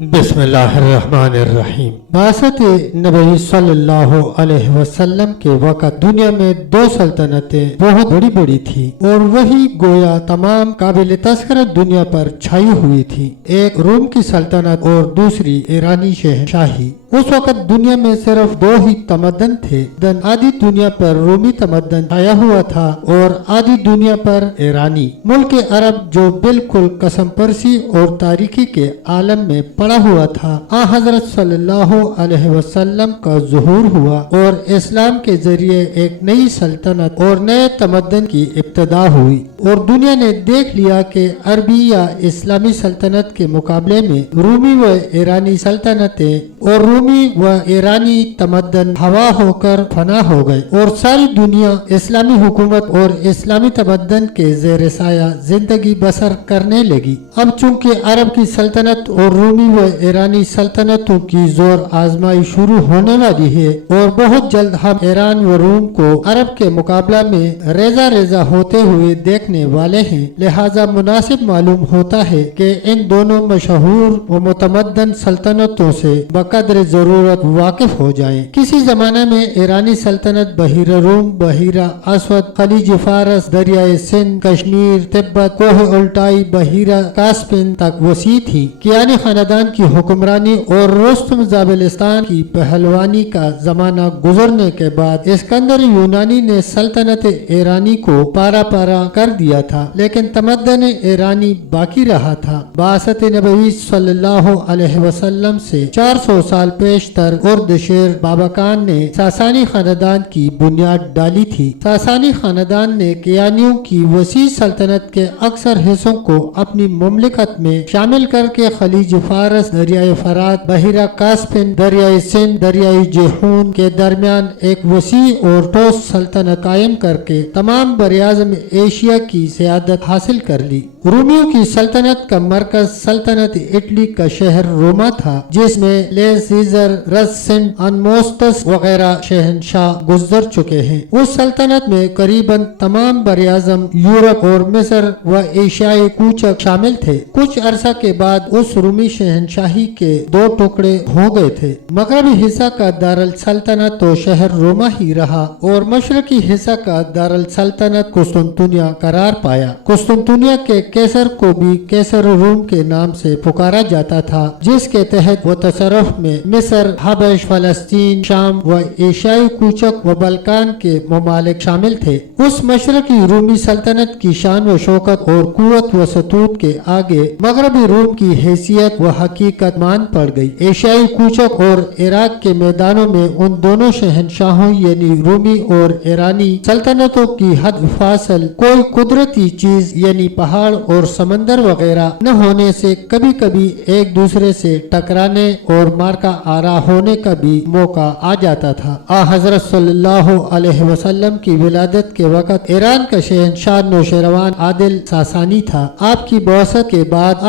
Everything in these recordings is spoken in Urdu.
بسم اللہ الرحمن الرحیم۔ بعثت نبی صلی اللہ علیہ وسلم کے وقت دنیا میں دو سلطنتیں بہت بڑی بڑی تھی اور وہی گویا تمام قابل تذکرہ دنیا پر چھائی ہوئی تھی، ایک روم کی سلطنت اور دوسری ایرانی شہنشاہی۔ اس وقت دنیا میں صرف دو ہی تمدن تھے، آدھی دنیا پر رومی تمدن چھایا ہوا تھا اور آدھی دنیا پر ایرانی۔ ملک عرب جو بالکل قسم پرسی اور تاریکی کے عالم میں پڑا ہوا تھا، حضرت صلی اللہ علیہ وسلم کا ظہور ہوا اور اسلام کے ذریعے ایک نئی سلطنت اور نئے تمدن کی ابتدا ہوئی، اور دنیا نے دیکھ لیا کہ عربی یا اسلامی سلطنت کے مقابلے میں رومی و ایرانی سلطنتیں اور رومی و ایرانی تمدن ہوا ہو کر فنا ہو گئے اور ساری دنیا اسلامی حکومت اور اسلامی تمدن کے زیر سایہ زندگی بسر کرنے لگی۔ اب چونکہ عرب کی سلطنت اور رومی و ایرانی سلطنتوں کی زور آزمائی شروع ہونے والی ہے اور بہت جلد ہم ایران و روم کو عرب کے مقابلہ میں ریزہ ریزہ ہوتے ہوئے دیکھنے والے ہیں، لہذا مناسب معلوم ہوتا ہے کہ ان دونوں مشہور و متمدن سلطنتوں سے بقدر ضرورت واقف ہو جائیں۔ کسی زمانے میں ایرانی سلطنت بحیرہ روم، بحیرہ اسود، خلیج فارس، دریائے سندھ، کشمیر، تبت، کوہ الٹائی، بحیرہ کاسپین تک وسیع تھی۔ کیانی خاندان کی حکمرانی اور رستم زابلستان کی پہلوانی کا زمانہ گزرنے کے بعد اسکندر یونانی نے سلطنت ایرانی کو پارا پارا کر دیا تھا، لیکن تمدن ایرانی باقی رہا تھا۔ بعثت نبوی صلی اللہ علیہ وسلم سے 400 سال پیشتر اردشیر بابکان نے ساسانی خاندان کی بنیاد ڈالی تھی۔ ساسانی خاندان نے کیانیوں کی وسیع سلطنت کے اکثر حصوں کو اپنی مملکت میں شامل کر کے خلیج فارس، دریائے فرات، بحیرہ کاسپین، دریائے سندھ، دریائے جیحون کے درمیان ایک وسیع اور ٹھوس سلطنت قائم کر کے تمام براعظم ایشیا کی سیادت حاصل کر لی۔ رومیوں کی سلطنت کا مرکز سلطنت اٹلی کا شہر روما تھا، جس میں لیس سیزر، رسسنٹ، انموسٹس وغیرہ شہنشاہ گزر چکے ہیں۔ اس سلطنت میں قریباً تمام براعظم یورپ اور مصر و ایشیائی کوچک شامل تھے۔ کچھ عرصہ کے بعد اس رومی شہنشاہی کے دو ٹکڑے ہو گئے تھے۔ مغربی حصہ کا دارالسلطنت تو شہر روما ہی رہا اور مشرقی حصہ کا دارالسلطنت قسطنطنیہ قرار پایا۔ قسطنطنیہ کے کیسر کو بھی کیسر روم کے نام سے پکارا جاتا تھا، جس کے تحت وہ تصرف میں مصر، حبش، فلسطین، شام و ایشیائی کوچک و بلکان کے ممالک شامل تھے۔ اس مشرقی رومی سلطنت کی شان و شوکت اور قوت و سطوت کے آگے مغربی روم کی حیثیت و حقیقت مان پڑ گئی۔ ایشیائی کوچک اور عراق کے میدانوں میں ان دونوں شہنشاہوں یعنی رومی اور ایرانی سلطنتوں کی حد فاصل کوئی قدرتی چیز یعنی پہاڑ اور سمندر وغیرہ نہ ہونے سے کبھی کبھی ایک دوسرے سے ٹکرانے اور مارکا آرا ہونے کا بھی موقع آ جاتا تھا۔ حضرت صلی اللہ علیہ وسلم کی ولادت کے وقت ایران کا شہنشاہ نوشیروان عادل ساسانی تھا۔ آپ کی بعثت کے بعد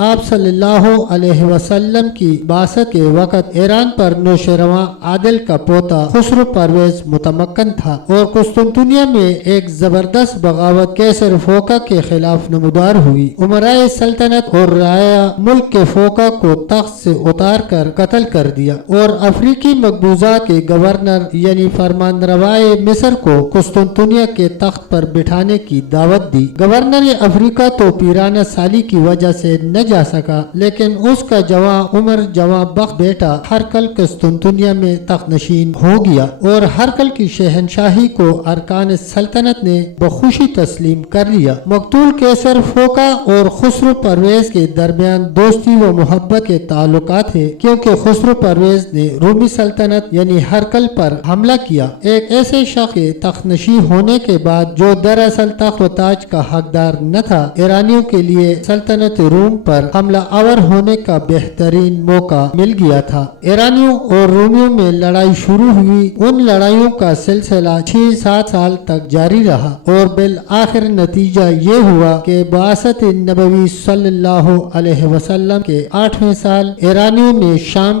آپ صلی اللہ علیہ وسلم کی بعثت کے وقت ایران پر نوشیروان عادل کا پوتا خسرو پرویز متمکن تھا اور قسطنطنیہ میں ایک زبردست بغاوت کیسر فوقا کے خلاف نمودار ہوئی۔ امرائے سلطنت اور رعایا ملک کے فوقا کو تخت سے اتار کر قتل کر دیا اور افریقی مقبوضات کے گورنر یعنی فرمان روائے مصر کو قسطنطنیہ کے تخت پر بٹھانے کی دعوت دی۔ گورنر افریقہ تو پیرانہ سالی کی وجہ سے نہ جا سکا، لیکن اس کا جواں عمر جواں بخت بیٹا ہرقل قسطنطنیہ میں تخت نشین ہو گیا اور ہرقل کی شہنشاہی کو ارکان سلطنت نے بخوشی تسلیم کر لیا۔ مقتول کیسر فوقا اور خسرو پرویز کے درمیان دوستی و محبت کے تعلقات ہیں، کیونکہ خسرو پرویز نے رومی سلطنت یعنی ہرقل پر حملہ کیا، ایک ایسے شخص کے تخت نشین ہونے کے بعد جو دراصل تخت و تاج کا حقدار نہ تھا۔ ایرانیوں کے لیے سلطنت روم پر حملہ آور ہونے کا بہترین موقع مل گیا تھا۔ ایرانیوں اور رومیوں میں لڑائی شروع ہوئی۔ ان لڑائیوں کا سلسلہ 6-7 سال تک جاری رہا اور بالآخر نتیجہ یہ ہوا کہ بعثت نبوی صلی اللہ علیہ وسلم کے 8ویں سال ایرانیوں نے شام